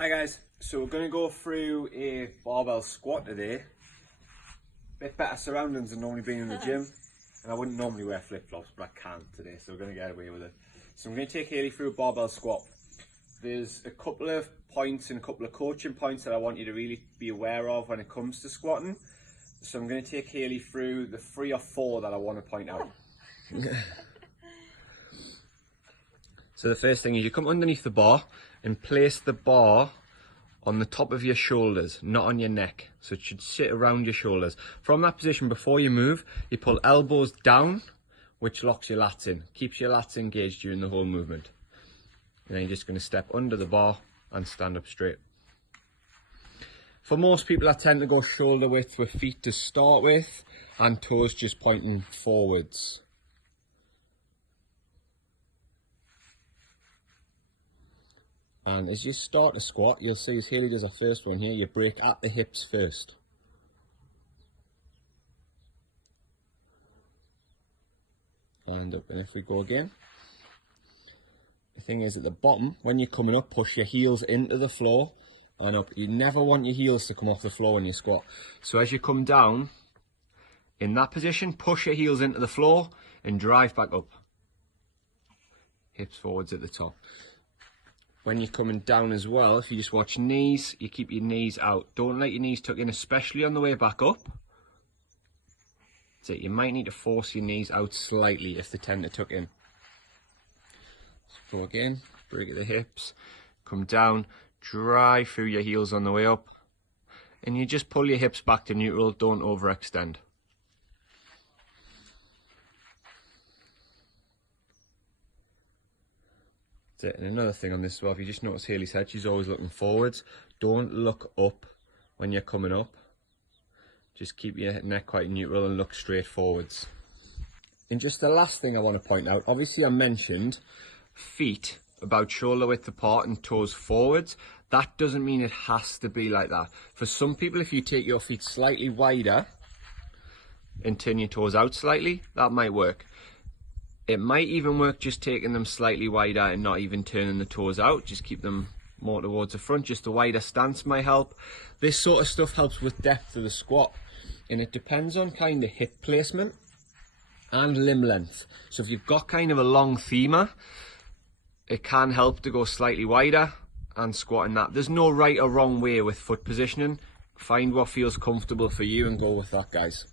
Hi guys, so we're going to go through a barbell squat today. Bit better surroundings than normally being in the gym, and I wouldn't normally wear flip-flops, but I can today, so we're going to get away with it. So I'm going to take Hayley through a barbell squat. There's a couple of points and a couple of coaching points that I want you to really be aware of when it comes to squatting. So I'm going to take Hayley through the 3 or 4 that I want to point out. So the first thing is you come underneath the bar and place the bar on the top of your shoulders, not on your neck. So it should sit around your shoulders. From that position, before you move, you pull elbows down, which locks your lats in, keeps your lats engaged during the whole movement. And then you're just going to step under the bar and stand up straight. For most people, I tend to go shoulder width with feet to start with and toes just pointing forwards. And as you start to squat, you'll see as Hayley does our first one here, you break at the hips first. And up, and if we go again. The thing is at the bottom, when you're coming up, push your heels into the floor and up. You never want your heels to come off the floor when you squat. So as you come down, in that position, push your heels into the floor and drive back up. Hips forwards at the top. When you're coming down as well, if you just watch knees, you keep your knees out. Don't let your knees tuck in, especially on the way back up. That's it. You might need to force your knees out slightly if they tend to tuck in. So go again, break at the hips, come down, drive through your heels on the way up. And you just pull your hips back to neutral, don't overextend. That's it. And another thing on this as well, if you just notice Hayley's head, she's always looking forwards. Don't look up when you're coming up. Just keep your neck quite neutral and look straight forwards. And just the last thing I want to point out, obviously I mentioned feet about shoulder width apart and toes forwards. That doesn't mean it has to be like that. For some people, if you take your feet slightly wider and turn your toes out slightly, that might work. It might even work just taking them slightly wider and not even turning the toes out. Just keep them more towards the front. Just a wider stance might help. This sort of stuff helps with depth of the squat. And it depends on kind of hip placement and limb length. So if you've got kind of a long femur, it can help to go slightly wider and squat in that. There's no right or wrong way with foot positioning. Find what feels comfortable for you and go with that, guys.